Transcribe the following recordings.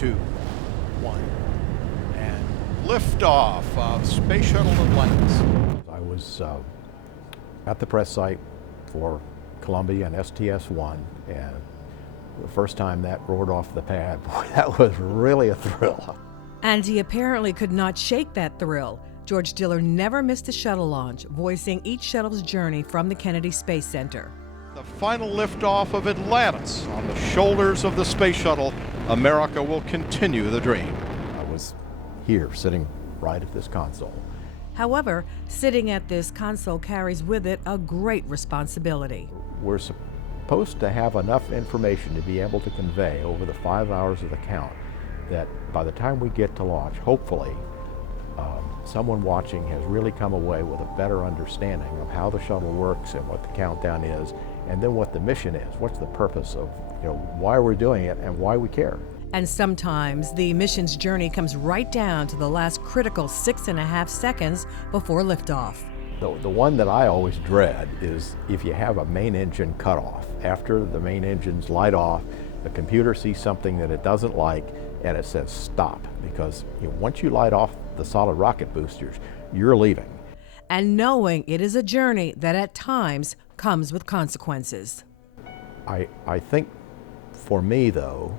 2, 1, and liftoff of Space Shuttle Atlantis. I was at the press site for Columbia and STS-1, and the first time that roared off the pad, boy, that was really a thrill. And he apparently could not shake that thrill. George Diller never missed a shuttle launch, voicing each shuttle's journey from the Kennedy Space Center. The final liftoff of Atlantis on the shoulders of the space shuttle. America will continue the dream. I was here, sitting right at this console. However, sitting at this console carries with it a great responsibility. We're supposed to have enough information to be able to convey over the 5 hours of the count that by the time we get to launch, hopefully, someone watching has really come away with a better understanding of how the shuttle works and what the countdown is, and then what the mission is. What's the purpose of, why we're doing it and why we care. And sometimes the mission's journey comes right down to the last critical 6.5 seconds before liftoff. The one that I always dread is if you have a main engine cutoff. After the main engines light off, the computer sees something that it doesn't like and it says stop, because once you light off the solid rocket boosters, you're leaving. And knowing it is a journey that at times comes with consequences. I think for me though,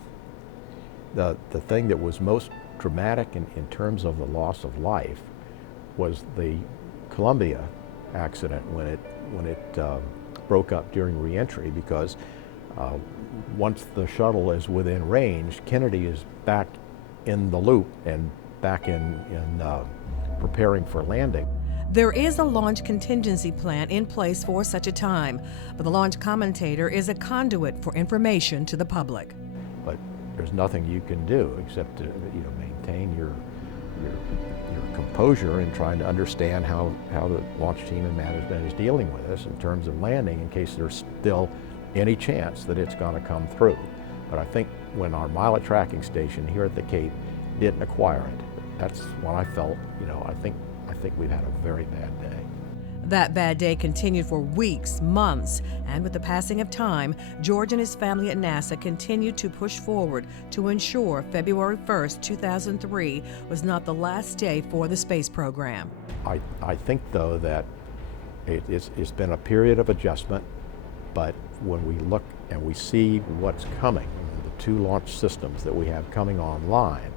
the thing that was most dramatic in terms of the loss of life was the Columbia accident when it broke up during reentry, because once the shuttle is within range, Kennedy is back in the loop and back in preparing for landing. There is a launch contingency plan in place for such a time, but the launch commentator is a conduit for information to the public. But there's nothing you can do except to maintain your composure in trying to understand how the launch team and management is dealing with this in terms of landing, in case there's still any chance that it's going to come through. But I think when our mileage tracking station here at the Cape didn't acquire it, that's when I felt, I think we've had a very bad day. That bad day continued for weeks, months, and with the passing of time, George and his family at NASA continued to push forward to ensure February 1st, 2003 was not the last day for the space program. I think, though, that it's been a period of adjustment, but when we look and we see what's coming, the 2 launch systems that we have coming online,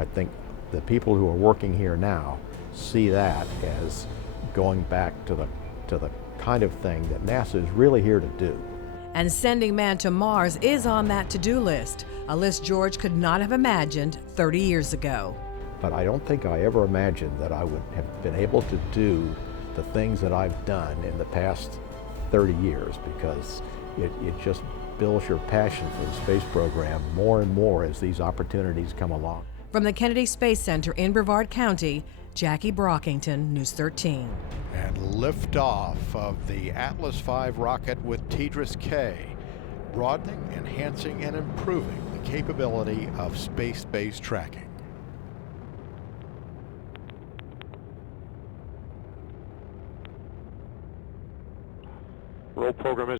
I think the people who are working here now see that as going back to the kind of thing that NASA is really here to do. And sending man to Mars is on that to-do list, a list George could not have imagined 30 years ago. But I don't think I ever imagined that I would have been able to do the things that I've done in the past 30 years, because it just builds your passion for the space program more and more as these opportunities come along. From the Kennedy Space Center in Brevard County, Jackie Brockington, News 13. And liftoff of the Atlas V rocket with TDRS-K, broadening, enhancing, and improving the capability of space-based tracking. Roll program is